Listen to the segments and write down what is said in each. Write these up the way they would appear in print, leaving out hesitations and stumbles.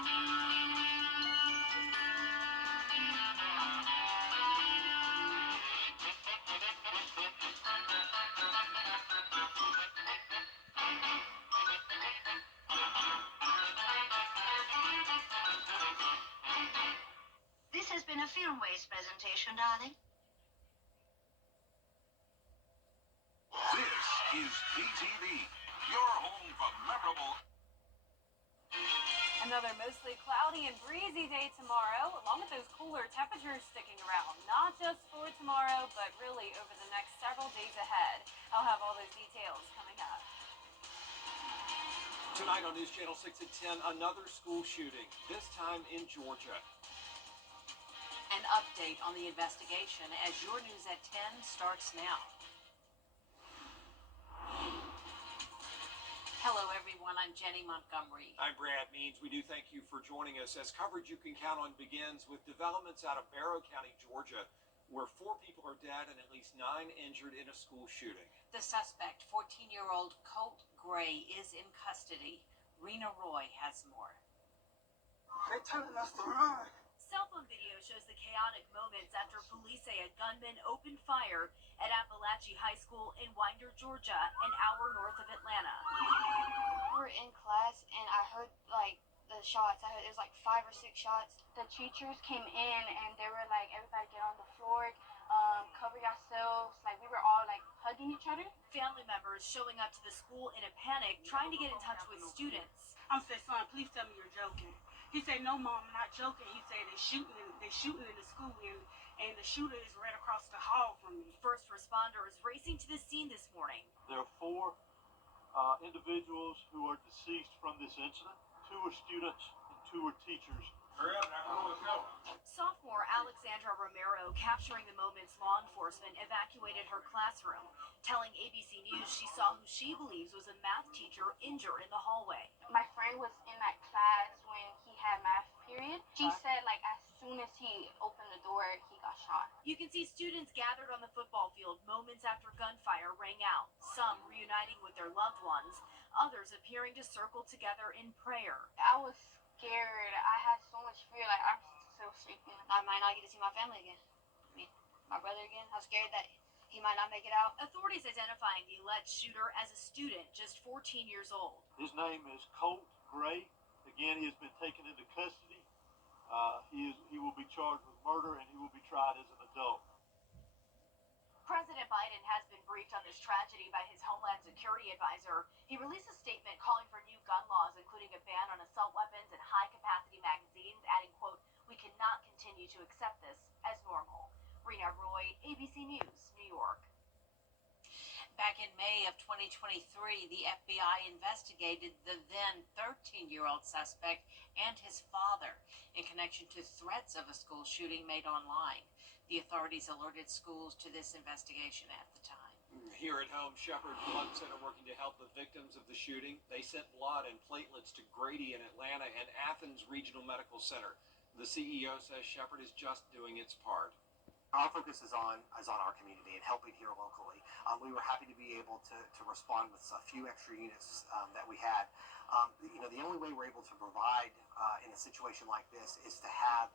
This has been a Filmways presentation, darling. This is BTV, your home for memorable. Another mostly cloudy and breezy day tomorrow, along with those cooler temperatures sticking around, not just for tomorrow, but really over the next several days ahead. I'll have all those details coming up. Tonight on News Channel 6 at 10, another school shooting, this time in Georgia. An update on the investigation as your News at 10 starts now. Hello, everyone. I'm Jenny Montgomery. I'm Brad Means. We do thank you for joining us as coverage you can count on begins with developments out of Barrow County, Georgia, where 4 people are dead and at least 9 injured in a school shooting. The suspect, 14-year-old Colt Gray, is in custody. Rena Roy has more. They're telling us to run. Cell phone video shows the chaotic moments after police say a gunman opened fire at Appalachia High School in Winder, Georgia, an hour north of Atlanta. We were in class and I heard the shots. I heard it was 5 or 6 shots. The teachers came in and they were like, everybody get on the floor, cover yourselves. We were all hugging each other. Family members showing up to the school in a panic, trying to get in touch with students. I'm saying, son, please tell me you're joking. He said, no, Mom, I'm not joking. He said, they're shooting in the school and the shooter is right across the hall from me. First responders racing to the scene this morning. There are 4 individuals who are deceased from this incident. 2 are students and 2 are teachers. Hurry up now, let's go. Sophomore Alexandra Romero, capturing the moments law enforcement evacuated her classroom, telling ABC News she saw who she believes was a math teacher injured in the hallway. My friend was in that class when he had math period. She said as soon as he opened the door, he got shot. You can see students gathered on the football field moments after gunfire rang out, some reuniting with their loved ones, others appearing to circle together in prayer. I was scared. I had so much fear. I'm still shaking. I might not get to see my family again. My brother again. I'm scared that he might not make it out. Authorities identifying the alleged shooter as a student, just 14 years old. His name is Colt Gray. Again, he has been taken into custody. He will be charged with murder and he will be tried as an adult. President Biden has been briefed on this tragedy by his Homeland Security advisor. He released a statement calling for new gun laws, including a ban on assault weapons and high-capacity magazines, adding, quote, "We cannot continue to accept this as normal." Rena Roy, ABC News, New York. Back in May of 2023, the FBI investigated the then 13-year-old suspect and his father in connection to threats of a school shooting made online. The authorities alerted schools to this investigation at the time. Here at home, Shepherd Blood Center working to help the victims of the shooting. They sent blood and platelets to Grady in Atlanta and Athens Regional Medical Center. The CEO says Shepherd is just doing its part. Our focus is on our community and helping here locally. We were happy to be able to respond with a few extra units that we had. The only way we're able to provide in a situation like this is to have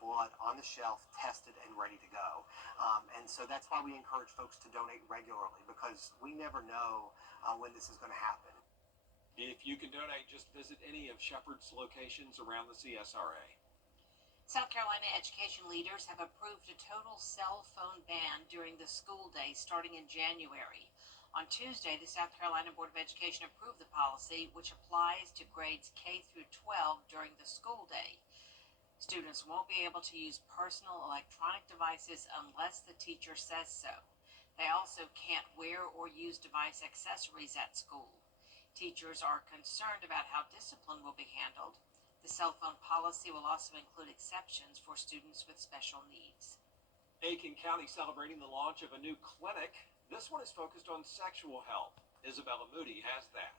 blood on the shelf, tested and ready to go. And so that's why we encourage folks to donate regularly, because we never know when this is going to happen. If you can donate, just visit any of Shepherd's locations around the CSRA. South Carolina education leaders have approved a total cell phone ban during the school day starting in January. On Tuesday, the South Carolina Board of Education approved the policy, which applies to grades K through 12 during the school day. Students won't be able to use personal electronic devices unless the teacher says so. They also can't wear or use device accessories at school. Teachers are concerned about how discipline will be handled. The cell phone policy will also include exceptions for students with special needs. Aiken County celebrating the launch of a new clinic. This one is focused on sexual health. Isabella Moody has that.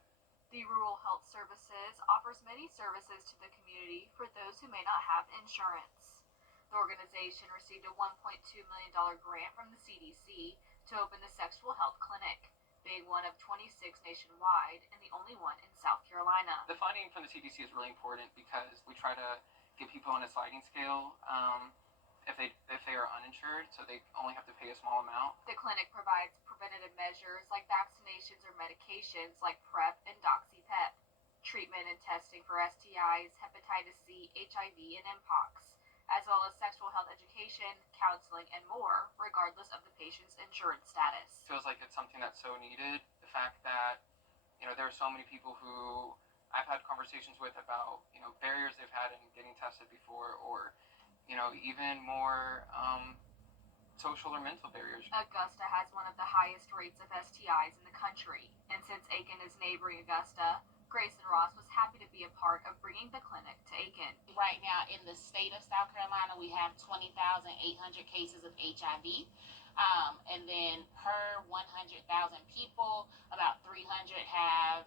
The Rural Health Services offers many services to the community for those who may not have insurance. The organization received a $1.2 million grant from the CDC to open the sexual health clinic. big one of 26 nationwide and the only one in South Carolina. The funding from the CDC is really important because we try to get people on a sliding scale if they are uninsured, so they only have to pay a small amount. The clinic provides preventative measures like vaccinations or medications like PrEP and DoxyPep, treatment and testing for STIs, hepatitis C, HIV, and Mpox, as well as sexual health education, counseling, and more, regardless of the patient's insurance status. Feels like it's something that's so needed. The fact that, there are so many people who I've had conversations with about, barriers they've had in getting tested before, or, even more social or mental barriers. Augusta has one of the highest rates of STIs in the country, and since Aiken is neighboring Augusta, Grayson Ross was happy to be a part of bringing the clinic to Aiken. Right now in the state of South Carolina, we have 20,800 cases of HIV. And then per 100,000 people, about 300 have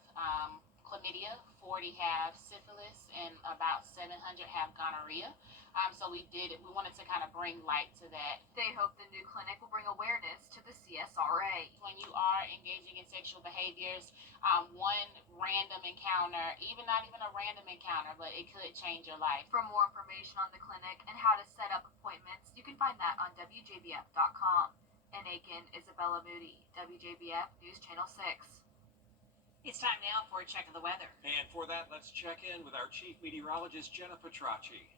chlamydia, 40 have syphilis, and about 700 have gonorrhea. So we wanted to kind of bring light to that. They hope the new clinic will bring awareness to the CSRA. When you are engaging in sexual behaviors, one random encounter, not even a random encounter, but it could change your life. For more information on the clinic and how to set up appointments, you can find that on WJBF.com. In Aiken, Isabella Moody, WJBF News Channel 6. It's time now for a check of the weather. And for that, let's check in with our chief meteorologist, Jenna Petracci.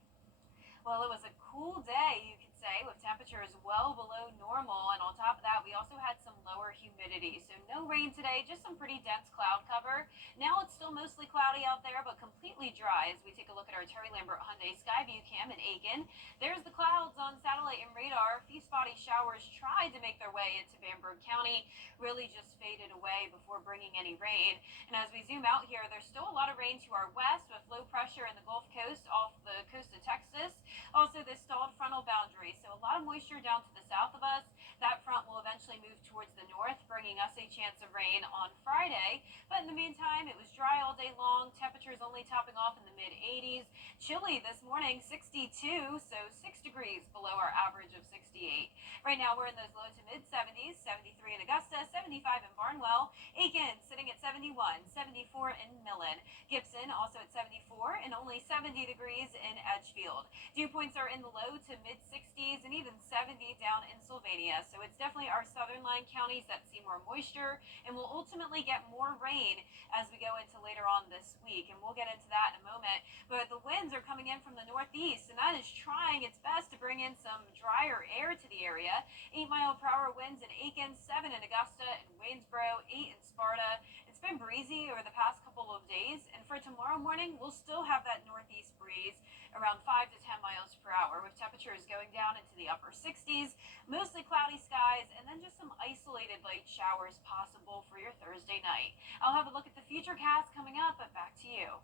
Well, it was a cool day, you could say, with temperatures well below normal. And on top of that, we also had some lower humidity. So no rain today, just some pretty dense cloud cover. Now it's still mostly cloudy out there, but completely dry as we take a look at our Terry Lambert Hyundai Skyview cam in Aiken. There's the clouds on satellite and radar. A few spotty showers tried to make their way into Bamberg County, really just faded away before bringing any rain. And as we zoom out here, there's still a lot of rain to our west with low pressure in the Gulf Coast off the coast of Texas. Also, this stalled frontal boundary, so a lot of moisture down to the south of us. That front will eventually move towards the north, bringing us a chance of rain on Friday. But in the meantime, it was dry all day long. Temperatures only topping off in the mid-80s. Chilly this morning, 62, so 6 degrees below our average of 68. Right now, we're in those low to mid-70s, 73 in Augusta, 75 in Barnwell. Aiken sitting at 71, 74 in Millen. Gibson also at 74 and only 70 degrees in Edgefield. Dew points are in the low to mid-60s and even 70 down in Sylvania. So it's definitely our southern line counties that see more moisture and will ultimately get more rain as we go into later on this week. And we'll get into that in a moment. But the winds are coming in from the northeast, and that is trying its best to bring in some drier air to the area. 8-mile-per-hour winds in Aiken, 7 in Augusta and Waynesboro, 8 in Sparta. It's been breezy over the past couple of days, and for tomorrow morning, we'll still have that northeast breeze around 5 to 10 miles per hour, with temperatures going down into the upper 60s, mostly cloudy skies, and then just some isolated light showers possible for your Thursday night. I'll have a look at the futurecast coming up, but back to you.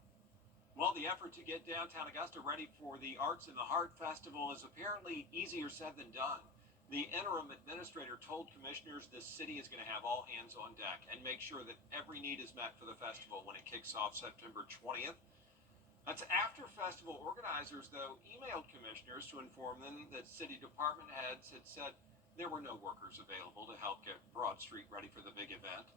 Well, the effort to get downtown Augusta ready for the Arts in the Heart Festival is apparently easier said than done. The interim administrator told commissioners the city is going to have all hands on deck and make sure that every need is met for the festival when it kicks off September 20th. That's after festival organizers, though, emailed commissioners to inform them that city department heads had said there were no workers available to help get Broad Street ready for the big event.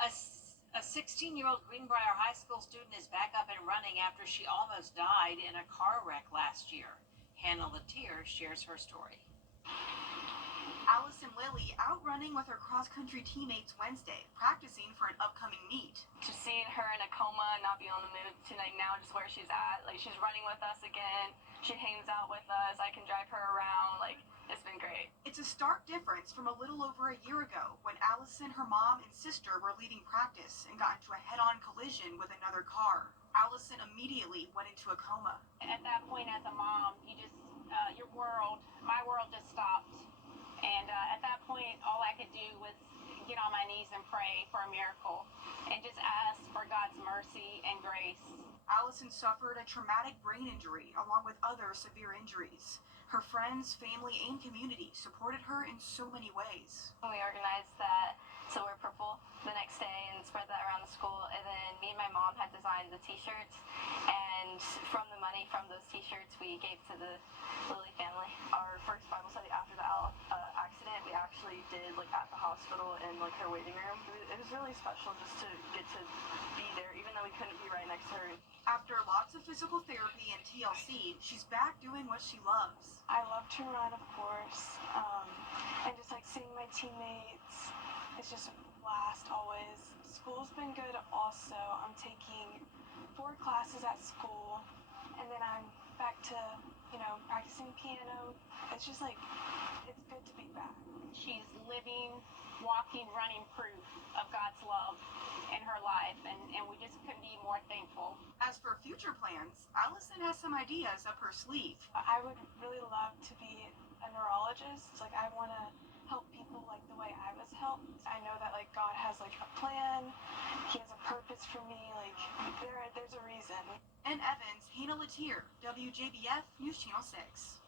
A 16-year-old Greenbrier High School student is back up and running after she almost died in a car wreck last year. Hannah Latier shares her story. Allison Lilly out running with her cross-country teammates Wednesday, practicing for an upcoming meet. Just seeing her in a coma and not be on the move to now just where she's at. Like, she's running with us again. She hangs out with us. I can drive her around. Like, it's been great. It's a stark difference from a little over a year ago when Allison, her mom, and sister were leaving practice and got into a head-on collision with another car. Allison immediately went into a coma. At that point, as a mom, you just, my world just stopped. And at that point, all I could do was get on my knees and pray for a miracle and just ask for God's mercy and grace. Allison suffered a traumatic brain injury along with other severe injuries. Her friends, family, and community supported her in so many ways. We organized that So wear purple the next day and spread that around the school. And then me and my mom had designed the t-shirts, and from the money from those t-shirts we gave to the Lilly family. Our first Bible study after the accident, we actually actually did like at the hospital and like her waiting room. It was really special just to get to be there, even though we couldn't be right next to her. After lots of physical therapy and TLC, she's back doing what she loves. I love to run, of course, and just like seeing my teammates. It's just a blast always. School's been good also. I'm taking 4 classes at school, and then I'm back to, practicing piano. It's just like, it's good to be back. She's living, walking, running proof of God's love in her life, and we just couldn't be more thankful. As for future plans, Allison has some ideas up her sleeve. I would really love to be a neurologist. Like, I want to help people like the way I was helped. I know that like God has like a plan. He has a purpose for me. Like, there's a reason. In Evans, Hannah Latier, WJBF News Channel 6.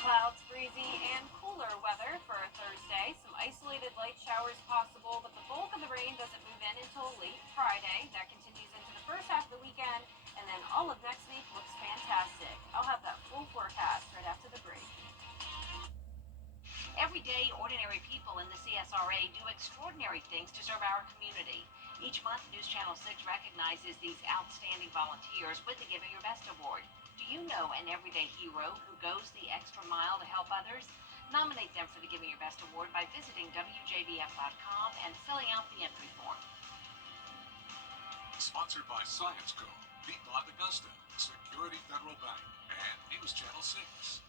Clouds, breezy, and cooler weather for Thursday. Some isolated light showers possible, but the bulk of the rain doesn't move in until late Friday. That continues into the first half of the weekend, and then all of next week looks fantastic. I'll have that full forecast right after the break. Everyday, ordinary people in the CSRA do extraordinary things to serve our community. Each month, News Channel 6 recognizes these outstanding volunteers with the Giving Your Best Award. Do you know an everyday hero who goes the extra mile to help others? Nominate them for the Giving Your Best Award by visiting WJBF.com and filling out the entry form. Sponsored by ScienceCo, Piedmont Augusta, Security Federal Bank, and News Channel 6.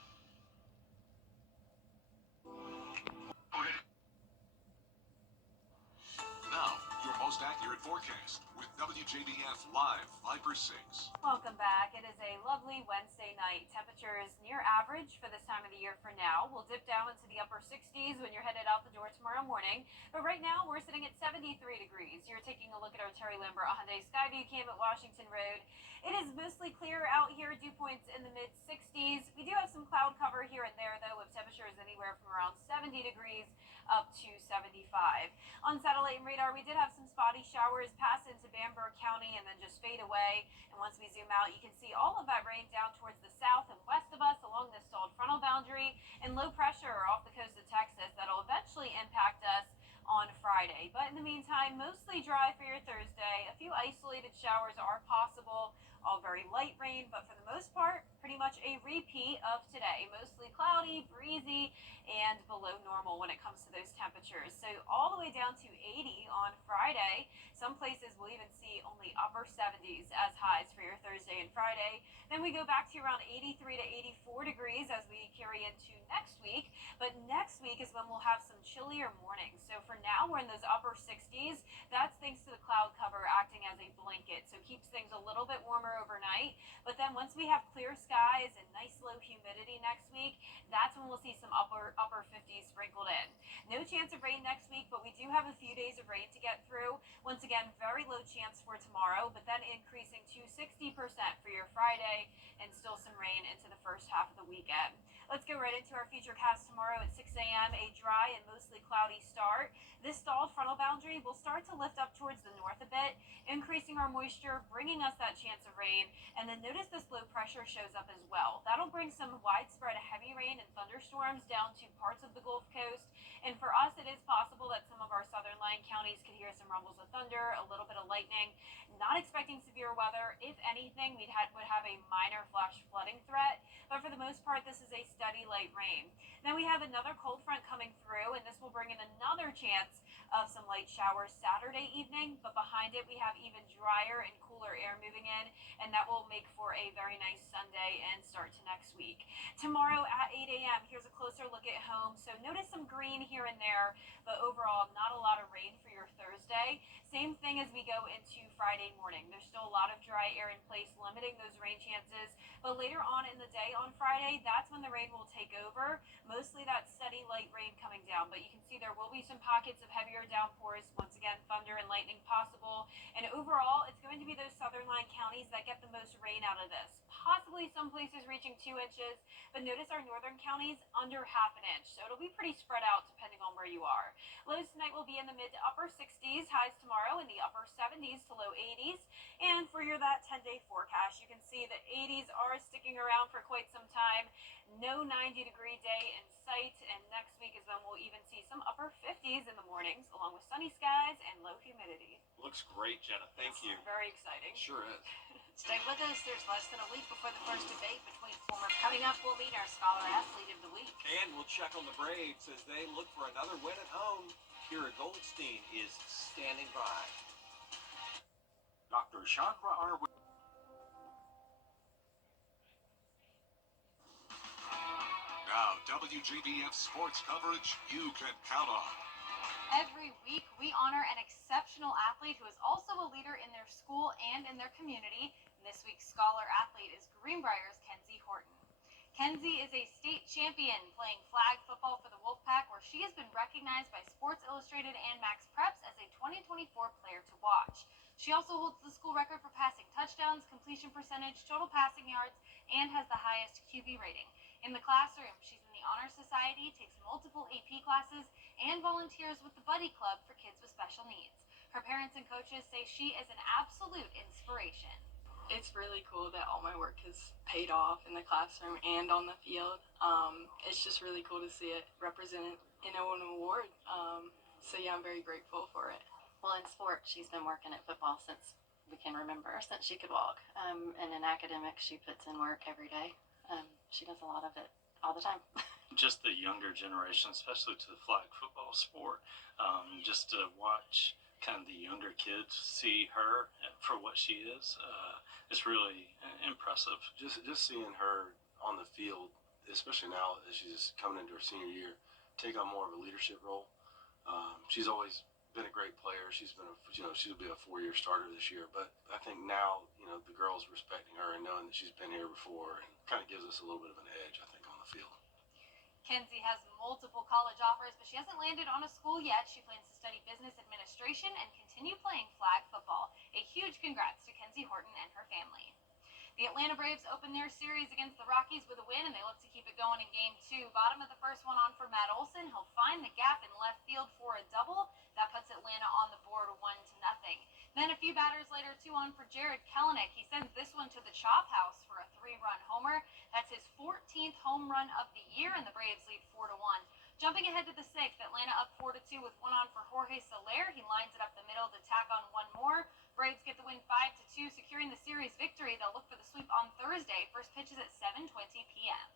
Now, your most accurate forecast with WJBF Live Viper 6. Welcome back. It is a lovely Wednesday night. Temperatures near average for this time of the year for now. We'll dip down into the upper 60s when you're headed out the door tomorrow morning. But right now, we're sitting at 73 degrees. You're taking a look at our Terry Lambert Hyundai Skyview cam at Washington Road. It is mostly clear out here. Dew points in the mid-60s. We do have some cloud cover here and there, though, with temperatures anywhere from around 70 degrees up to 75. On satellite and radar, we did have some spotty showers pass into Bamberg County and then just fade away. And once we zoom out, you can see all of that rain down towards the south and west of us along this stalled frontal boundary and low pressure off the coast of Texas that'll eventually impact us on Friday. But in the meantime, mostly dry for your Thursday. A few isolated showers are possible, all very light rain, but for the most part, pretty much a repeat of today. Mostly cloudy, breezy, and below normal when it comes to those temperatures. So all the way down to 80 on Friday. Some places will even see only upper 70s as highs for your Thursday and Friday. Then we go back to around 83 to 84 degrees as we carry into next week. But next week is when we'll have some chillier mornings. So for now, we're in those upper 60s. That's thanks to the cloud cover acting as a blanket. So keeps things a little bit warmer overnight. But then once we have clear skies and nice low humidity next week, that's when we'll see some upper 50s sprinkled in. No chance of rain next week, but we do have a few days of rain to get through. Once again, very low chance for tomorrow, but then increasing to 60% for your Friday and still some rain into the first half of the weekend. Let's go right into our futurecast tomorrow at 6 a.m. A dry and mostly cloudy start. This stalled frontal boundary will start to lift up towards the north a bit, increasing our moisture, bringing us that chance of rain. And then notice this low pressure shows up as well. That'll bring some widespread heavy rain and thunderstorms down to parts of the Gulf Coast. And for us, it is possible that some of our southern line counties could hear some rumbles of thunder, a little bit of lightning. Not expecting severe weather. If anything, would have a minor flash flooding threat. But for the most part, this is a steady light rain. Then we have another cold front coming through, and this will bring in another chance of some light showers Saturday evening. But behind it, we have even drier and cooler air moving in, and that will make for a very nice Sunday and start to next week. Tomorrow at 8 a.m., here's a closer look at home. So notice some green here and there, but overall, not a lot of rain for your Thursday. Same thing as we go into Friday morning. There's still a lot of dry air in place, limiting those rain chances. But later on in the day on Friday, that's when the rain will take over. Mostly that steady light rain coming down. But you can see there will be some pockets of heavier downpours. Once again, thunder and lightning possible. And overall, it's going to be those southern line counties that get the most rain out of this. possibly some places reaching 2 inches, but notice our northern counties under half an inch, so it'll be pretty spread out depending on where you are. Lows tonight will be in the mid to upper 60s, highs tomorrow in the upper 70s to low 80s, and for that 10-day forecast, you can see the 80s are sticking around for quite some time. No 90-degree day in sight, and next week is when we'll even see some upper 50s in the mornings, along with sunny skies and low humidity. Looks great, Jenna. Thank you. Very exciting. Sure is. Stay with us. There's less than a week before the first debate between former. Coming up, we'll meet our Scholar Athlete of the Week. And we'll check on the Braves as they look for another win at home. Kira Goldstein is standing by. Dr. Chandra R. Now, WJBF sports coverage you can count on. Every week, we honor an exceptional athlete who is also a leader in their school and in their community. And this week's Scholar Athlete is Greenbrier's Kenzie Horton. Kenzie is a state champion playing flag football for the Wolfpack, where she has been recognized by Sports Illustrated and Max Preps as a 2024 player to watch. She also holds the school record for passing touchdowns, completion percentage, total passing yards, and has the highest QB rating. In the classroom, she's in the Honor Society, takes multiple AP classes, and volunteers with the Buddy Club for kids with special needs. Her parents and coaches say she is an absolute inspiration. It's really cool that all my work has paid off in the classroom and on the field. It's just really cool to see it represented in an award. So yeah, I'm very grateful for it. Well, in sport, she's been working at football since we can remember, since she could walk. And in academics, she puts in work every day. She does a lot of it all the time. Just the younger generation, especially to the flag football sport, just to watch kind of the younger kids see her for what she is, it's really impressive. Just seeing her on the field, especially now as she's coming into her senior year, take on more of a leadership role. She's always been a great player. She'll be a 4-year starter this year. But I think now, the girls respecting her and knowing that she's been here before, and kind of gives us a little bit of an edge, I think, on the field. Kenzie has multiple college offers, but she hasn't landed on a school yet. She plans to study business administration and continue playing flag football. A huge congrats to Kenzie Horton and her family. The Atlanta Braves opened their series against the Rockies with a win, and they look to keep it going in Game 2. Bottom of the first one on for Matt Olson. He'll find the gap in left field for a double. That puts Atlanta on the board 1-0. Then a few batters later, 2 on for Jared Kelenic. He sends this one to the Chop House for a 3-run homer. That's his 14th home run of the year, and the Braves lead 4-1. Jumping ahead to the 6th, Atlanta up 4-2 with 1 on for Jorge Soler. He lines it up the middle to tack on one more. Braves get the win 5-2, securing the series victory. They'll look for the sweep on Thursday. First pitch is at 7:20 p.m.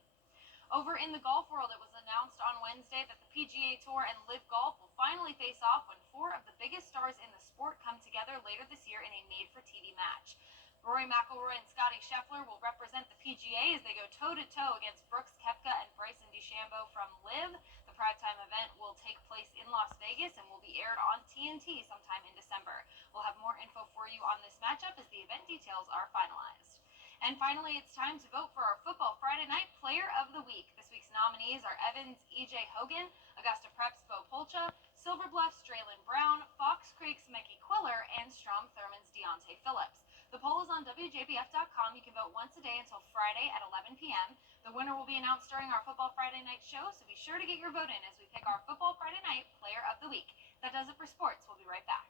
Over in the golf world, it was announced on Wednesday that the PGA Tour and LIV Golf will finally face off when 4 of the biggest stars in the sport come together later this year in a made-for-TV match. Rory McIlroy and Scottie Scheffler will represent the PGA as they go toe-to-toe against Brooks Koepka and Bryson DeChambeau from LIV. The primetime event will take place in Las Vegas and will be aired on TNT sometime in December. We'll have more info for you on this matchup as the event details are finalized. And finally, it's time to vote for our Football Friday Night Player of the Week. This week's nominees are Evans E.J. Hogan, Augusta Prep's Bo Polcha, Silver Bluff's Draylon Brown, Fox Creek's Mickey Quiller, and Strom Thurmond's Deontay Phillips. The poll is on WJBF.com. You can vote once a day until Friday at 11 p.m. The winner will be announced during our Football Friday Night show, so be sure to get your vote in as we pick our Football Friday Night Player of the Week. That does it for sports. We'll be right back.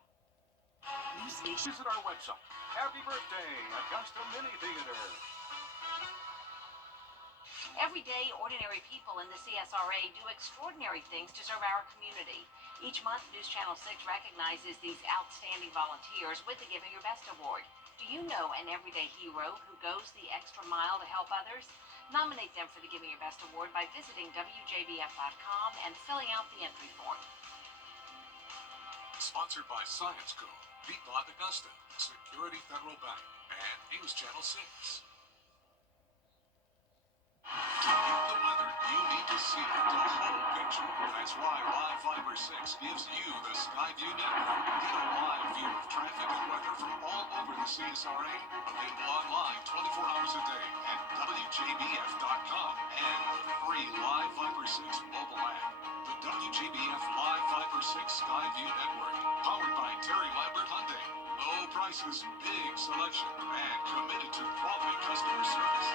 Visit our website. Happy birthday, Augusta Mini Theater. Every day, ordinary people in the CSRA do extraordinary things to serve our community. Each month, News Channel 6 recognizes these outstanding volunteers with the Giving Your Best Award. Do you know an everyday hero who goes the extra mile to help others? Nominate them for the Giving Your Best Award by visiting WJBF.com and filling out the entry form. Sponsored by Science Co., Beat Lot Augusta, Security Federal Bank, and News Channel 6. To get the weather, you need to see the whole picture. That's why Live Fiber 6 gives you the Skyview network. Get a live view of traffic and weather from all over the CSRA. Available online 24 hours a day at WJBF.com and the free Live Fiber 6 mobile app. The WJBF Live Fiber 6 Skyview network, powered by Terry Lambert Hyundai. Low prices, big selection, and committed to quality customer service.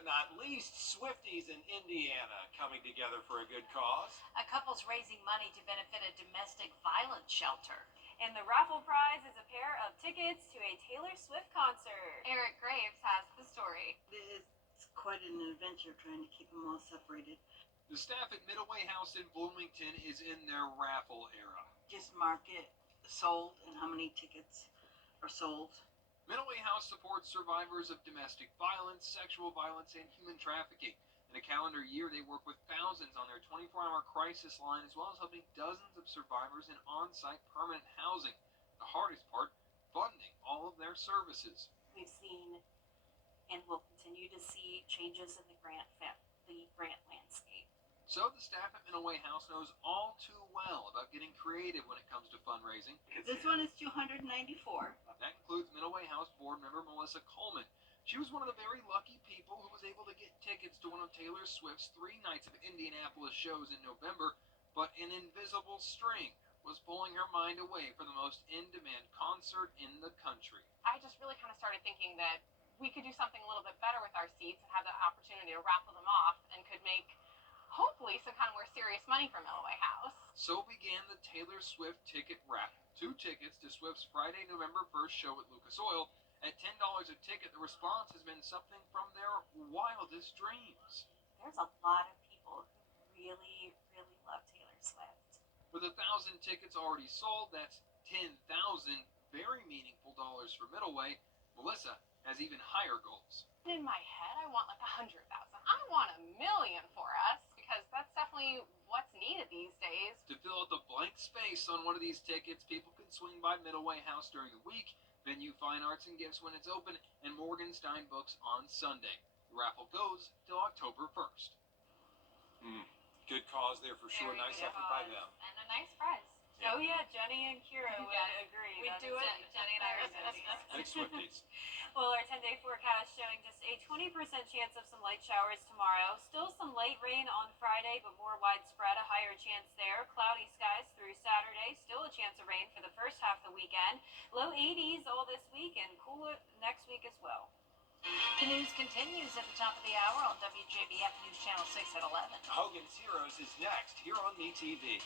but not least, Swifties in Indiana coming together for a good cause. A couple's raising money to benefit a domestic violence shelter. And the raffle prize is a pair of tickets to a Taylor Swift concert. Eric Graves has the story. It's quite an adventure trying to keep them all separated. The staff at Middleway House in Bloomington is in their raffle era. Just mark it sold and how many tickets are sold. Middleway House supports survivors of domestic violence, sexual violence, and human trafficking. In a calendar year, they work with thousands on their 24-hour crisis line, as well as helping dozens of survivors in on-site permanent housing. The hardest part, funding all of their services. We've seen and will continue to see changes in the grant landscape. So the staff at Middleway House knows all too well about getting creative when it comes to fundraising. This one is $294. That includes Middleway House board member Melissa Coleman. She was one of the very lucky people who was able to get tickets to one of Taylor Swift's 3 nights of Indianapolis shows in November, but an invisible string was pulling her mind away from the most in-demand concert in the country. I just really kind of started thinking that we could do something a little bit better with our seats and have the opportunity to raffle them off and could make, hopefully, some kind of more serious money for Middleway House. So began the Taylor Swift ticket raffle. 2 tickets to Swift's Friday, November 1st show at Lucas Oil. At $10 a ticket, the response has been something from their wildest dreams. There's a lot of people who really, really love Taylor Swift. With 1,000 tickets already sold, that's 10,000 very meaningful dollars for Middleway. Melissa has even higher goals. In my head, I want like 100,000. I want $1 million for us because that's definitely what's needed these days. To fill out the blank space on one of these tickets, people can swing by Middleway House during the week, Venue Fine Arts and Gifts when it's open, and Morgenstein Books on Sunday. The raffle goes till October 1st. Good cause there for sure. Very Nice good effort by cause. them. And a nice prize. Yeah. Oh yeah, Jenny and Kira would Yes, agree. we That do is it. Jenny and I are Swifties. Thanks, Swifties. Well, our 10-day forecast showing just a 20% chance of some light showers tomorrow. Still some light rain on Friday, but more widespread, a higher chance there. Cloudy skies through Saturday. Still a chance of rain for the first half of the weekend. Low 80s all this week and cooler next week as well. The news continues at the top of the hour on WJBF News Channel 6 at 11. Hogan's Heroes is next here on MeTV.